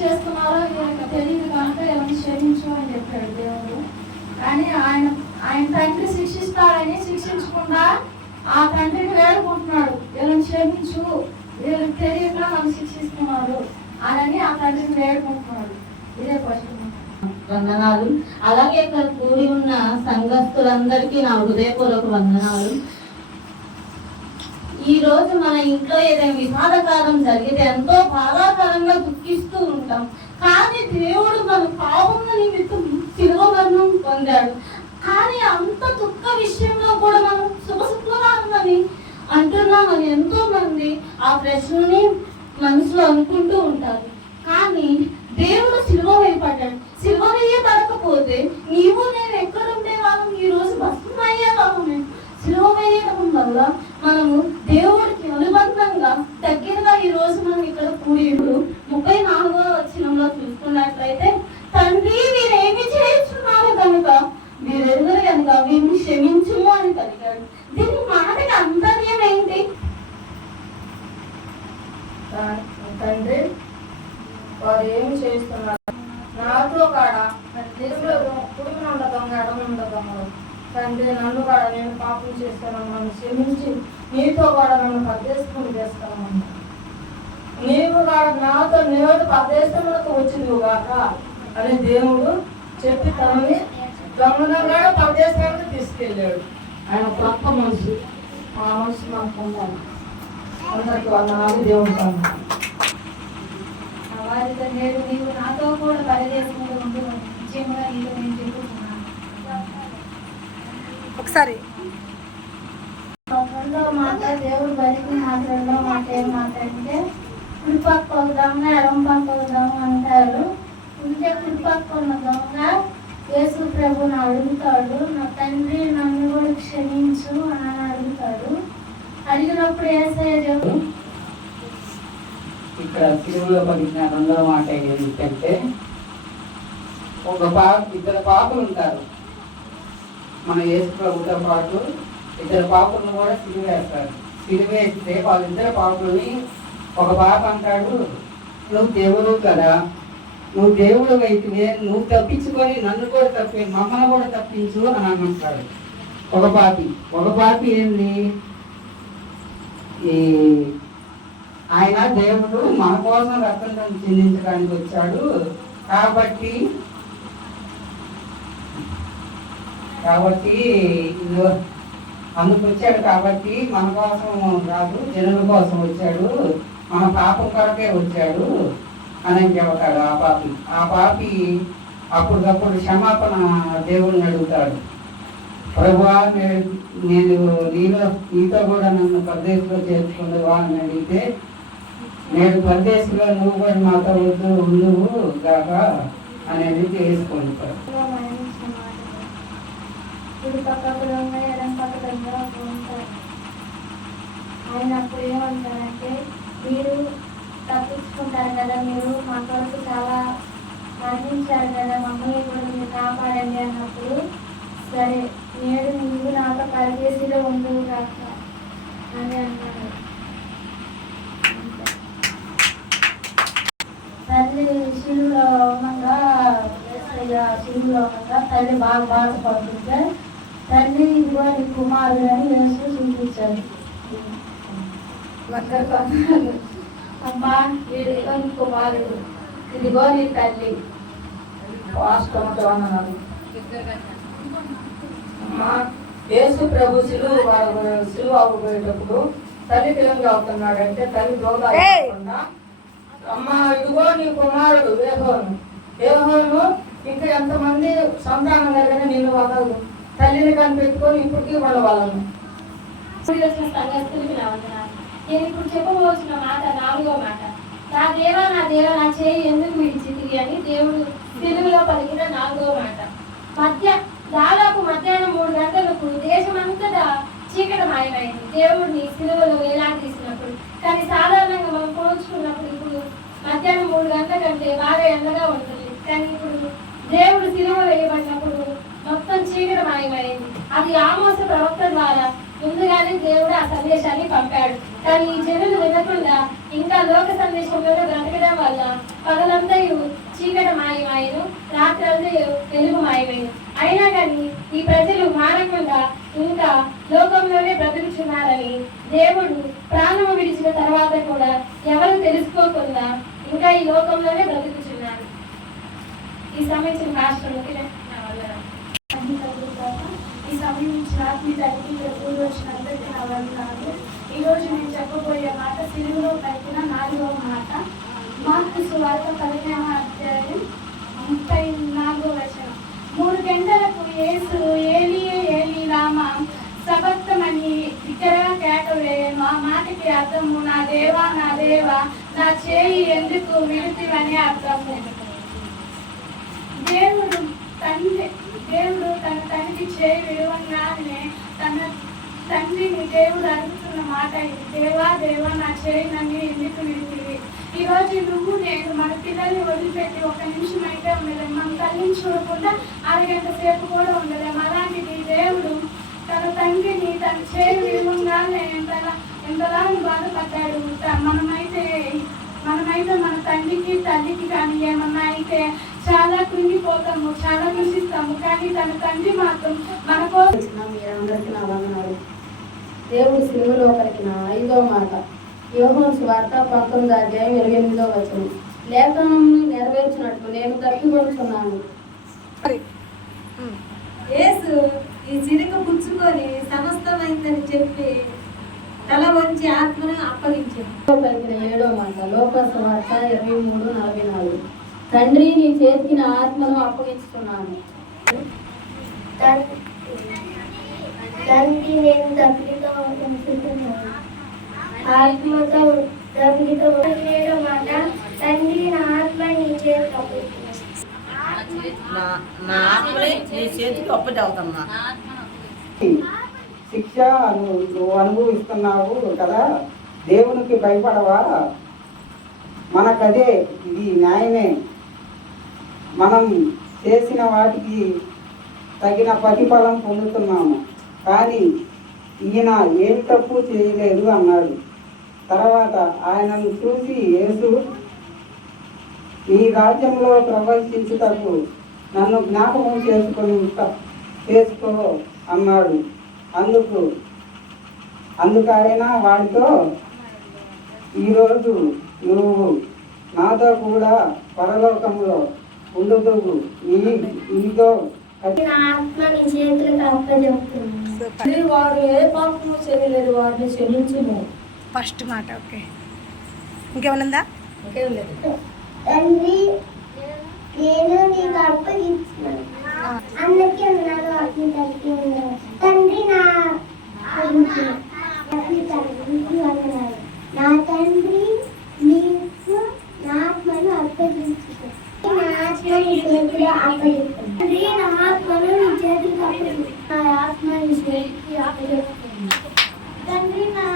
చేస్తున్నారో వీళ్ళకి తెలియదు కనుక వీళ్ళని క్షమించు అని చెప్పాడు దేవుడు. కానీ ఆయన తండ్రి శిక్షిస్తాడని శిక్షించకుండా ఆ తండ్రిని వేడుకుంటున్నాడు, వీళ్ళని క్షమించు, వీళ్ళకి తెలియక నన్ను శిక్షిస్తున్నారు అని ఆ తండ్రిని వేడుకుంటున్నాడు. ఇదే క్వశ్చన్. వందనాలు. అలాగే ఇక్కడ కూడి ఉన్న సంఘస్థులందరికీ నా హృదయపూర్వక వందనాలు. ఈ రోజు మన ఇంట్లో ఏదైనా విషాదకారం జరిగితే ఎంతో బాధాకరంగా దుఃఖిస్తూ ఉంటాం. కానీ దేవుడు మన పాపం నిమిత్తం శిలువ మరణం పొందాడు. కానీ అంత దుఃఖ విషయంలో కూడా మనం శుభశుభ్రమని అంటున్నామని ఎంతో మంది ఆ ప్రశ్నని మనసులో అనుకుంటూ ఉంటారు. కానీ దేవుడు శిలువ వేయబడ్డాడు. శిలువ వేయబడకపోతే నీవు నేను ఎక్కడ ఉండే వాళ్ళం ఈ రోజు భస్మం అయ్యేవాళ్ళం. శిలువ వేయడం వల్ల మనము దేవుడికి అనుబంధంగా దగ్గరగా ఈ రోజు మనం ఇక్కడ కూడి 34వ వచనంలో చూసుకున్నట్లయితే, తండ్రి వీరేమి చేస్తున్నారు కనుక వీరెందరూ కనుక వీరిని క్షమించుము అని పలికాడు. దీని మాటకి అంతర్యం ఏంటి? తండ్రి వారు ఏమి చేస్తున్నారు, నాతో కాడ కుడిమి ఉండదాం ఎడమ ఉండదాము, తండ్రి నన్ను కూడా నేను పాపం చేస్తాను, నన్ను క్షమించి నీతో కూడా నన్ను పరదేశం చేస్తాను, నీవు కూడా నాతో నేడు పరదేశంలోకి వచ్చింది కాక అని దేవుడు చెప్పి తనని దొంగగా పరదేశానికి తీసుకెళ్ళాడు. ఆయన గొప్ప మనిషి. ఆ మనిషి మాకు ఉండాలి. అందరికి వందనాలు. దేవుడు వారితో నేడు నీవు నాతో కూడా పరదేశంలో ఉంటూ నిశ్చయముగా నీతో నేను చెప్పుకున్నాను. ఒకసారి రెండో మాట దేవుడు బలికి మాట. రెండో మాట ఏం మాట్లాడితే కుడిపక్క ఒక దొంగ ఎడమ పక్క ఒక దొంగ అంటారు. ఉంటే కుడిపక్క ఉన్న దొంగ యేసు ప్రభుని అడుగుతాడు, నా తండ్రి నన్ను కూడా క్షమించు అని అడుగుతాడు. అడిగినప్పుడు యేసయ్య దేవుడు ఇక్కడ సిలువలో పలికిన రెండవ మాట ఏంటంటే, ఇద్దరు పాపలు ఉంటారు. మన యేసు ప్రభుతో పాటు ఇద్దరు పాపలను కూడా సిలువ వేస్తారు. సిలువ వేస్తే వాళ్ళిద్దరు పాపలని ఒక పాప అంటాడు, నువ్వు దేవుడు కదా, నువ్వు దేవుడు అయితే నువ్వు తప్పించుకొని నన్ను కూడా మమ్మల్ని కూడా తప్పించు అని అంటాడు. ఒక పాపి ఏంది, ఈ ఆయన దేవుడు మన కోసం రక్తం చెందించడానికి వచ్చాడు కాబట్టి అందుకు వచ్చాడు కాబట్టి మన కోసం కాదు, జనుల కోసం వచ్చాడు, మన పాపం కొరకే వచ్చాడు అని చెబుతాడు ఆ పాపి అప్పటికప్పుడు క్షమాపణ దేవుడిని అడుగుతాడు. ప్రభువా, నేను నీతో కూడా నన్ను పరదేశంలో చేర్చుకుందువా అని అడిగితే, నేను పరదేశంలో నువ్వు కూడా మాతో ఉండువు గాక అనేది చేసుకుంటాడు. ఆయన అప్పుడు ఏమంటారంటే, మీరు తప్పించుకుంటారు కదా, మీరు మా కొరకు చాలా మరణించారు కదా, మమ్మల్ని కూడా మీరు కాపాడండి అన్నప్పుడు, సరే నేడు నువ్వు నాతో పరదేశంలో ఉండవు కాక అని అన్నాడు. తల్లి శిలువలో ఉండగా తల్లి బాగా బాధపడుతుంటే, తల్లి ఇదిగో నీ కుమారుడు అని యేసు చూపించాడు. అమ్మా ఇదిగో నీ కుమారుడు, ఇదిగో నీ తల్లి. యేసు ప్రభు సిలువ అవ్వబోయేటప్పుడు తల్లి పిల్లలు అవుతున్నాడంటే తల్లి దోదాకుండా, అమ్మ ఇదిగో నీ కుమారుడు ఏహోను ఇంకా ఎంతమంది సంతానం కలిగిన నిన్ను వదలు, తల్లిని కనిపెట్టుకొని ఇప్పటికీ ఉండవాళ్ళను. నేను ఇప్పుడు చెప్పబోతున్న మాట 4వ మాట, నా దేవా నా చేయి ఎందుకు విడిచితివి అని దేవుడు తెలుగులో పలికిన 4వ మాట. దాదాపు మధ్యాహ్నం 3 గంటలకు దేశమంతటా చీకటి మాయమైంది దేవుడిని సిలువలో వేలాడదీసినప్పుడు. కానీ సాధారణంగా మనం పోల్చుకున్నప్పుడు ఇప్పుడు మధ్యాహ్నం 3 గంటల కంటే బాగా ఎండగా ఉంటుంది. కానీ ఇప్పుడు దేవుడు సిలువ వేయబడినప్పుడు మొత్తం చీకటి మాయమైంది. అది ఆమోస ప్రవక్త ద్వారా ముందుగానే దేవుడు ఆ సందేశాన్ని పంపాడు. కానీ ఈ జనులు వినకుండా ఇంకా లోక సందేశంలోనే బ్రతకడం వల్ల పగలంతా చీకటి మాయమాయను, రాత్రి అంతా వెలుగు మాయమైన. అయినా కానీ ఈ ప్రజలు మారకుండా ఇంకా లోకంలోనే బ్రతుకుచున్నారని దేవుడు ప్రాణము విడిచిన తర్వాత కూడా ఎవరు తెలుసుకోకుండా ఇంకా ఈ లోకంలోనే బ్రతుకుచున్నారు. ఈ సమయం రాష్ట్రంలోకి ఈ సమయం నుంచి ఆత్మీయ తల్లికి వచ్చిన అందరికీ నా వందనాలు. ఈరోజు నేను చెప్పబోయే మాట సిలువలో పలికిన 4వ మాట. మార్కు సువార్త 15వ అధ్యాయం 34వ వచనం. 3 గంటలకు యేసు ఏలీ ఏలీ లామా సబక్తమని బిగ్గరగా కేక వేయను. ఆ మాటకి అర్థము నా దేవా నా చేయి ఎందుకు విడితివని అర్థము. దేవుడు తన తండ్రి చేయి విడవంగానే తన తండ్రిని దేవుడు అడుగుతున్న మాట ఇది. దేవా నా చేయి నన్ను ఎందుకు విడితివి. ఈరోజు నువ్వు నేను మన పిల్లల్ని వదిలిపెట్టి 1 నిమిషం అయితే ఉండలేము, మన తల్లిని చూడకుండా అరగంట సేపు కూడా ఉండలేము. అలాంటిది దేవుడు తన తండ్రిని తన చేయి విడవంగానే ఎంతలా బాధపడ్డాడు. మనమైతే మన తండ్రికి తల్లికి కానీ ఏమన్నా అయితే చాలా కృంగిపోతాము, చాలా కృషిస్తాము. కానీ తన తండ్రి మాత్రం మన కోసం. మీరందరికీ నా వందనాలు. దేవుడు సిలువలో పలికిన 5వ మాట యోహాను సువార్త 19వ అధ్యాయం 28వ వచనం. లేఖనం నెరవేర్చినట్లు నేను తప్పికొనుచున్నాను. యేసు ఈ చిరుక పుచ్చుకొని సమస్తమైందని చెప్పి తల వంచి ఆత్మను అప్పగించాడు. పలికిన 7వ మాట లోక సువార్త 23:44. తండ్రి నీ చేతికి నా ఆత్మను అప్పగిస్తున్నాను. తండ్రి నేను దప్పితో ఉంచుతున్నాను, ఆత్మతో దప్పితో. 7వ మాట తండ్రి నా ఆత్మ నీ చేతికి అప్పచెబుతున్నా. శిక్ష నువ్వు అనుభవిస్తున్నావు కదా, దేవునికి భయపడవా? మనకదే ఇది న్యాయమే. మనం చేసిన వాటికి తగిన ప్రతిఫలం పొందుతున్నాము. కానీ ఈయన ఏం తప్పు చేయలేదు అన్నాడు. తర్వాత ఆయనను చూసి యేసు ఈ రాజ్యంలో ప్రవేశించుటకు నన్ను జ్ఞాపకం చేసుకో అన్నాడు. అందుకు ఆయన వాడితో ఈరోజు నువ్వు నాతో కూడా పరలోకంలో ఉండుదువు, నీతో నా ఆత్మ నీ చేతులకు అప్పచెప్తున్నాను. వారు ఏ పాపము చేయలేదు, వారిని క్షమించుము. ఫస్ట్ మాట. ఓకే, ఇంకేమన్నా? ఇంకేం లేదు. తండ్రి నేను నీకు అప్పగిస్తున్నాను. అందరికీ ఉన్నాడు, అగ్ని తల్లికి ఉన్నాడు. తండ్రి నా వందనాలు. నా తండ్రి నీకు నా ఆత్మను అప్పగించుతాను. నా ఆత్మ నీ చేతిలో అప్పగిస్తాను. తండ్రి నా ఆత్మను నీ చేతికి అప్పగిస్తాను. నా ఆత్మ నీ చేతికి అప్పగిస్తాను. తండ్రి నా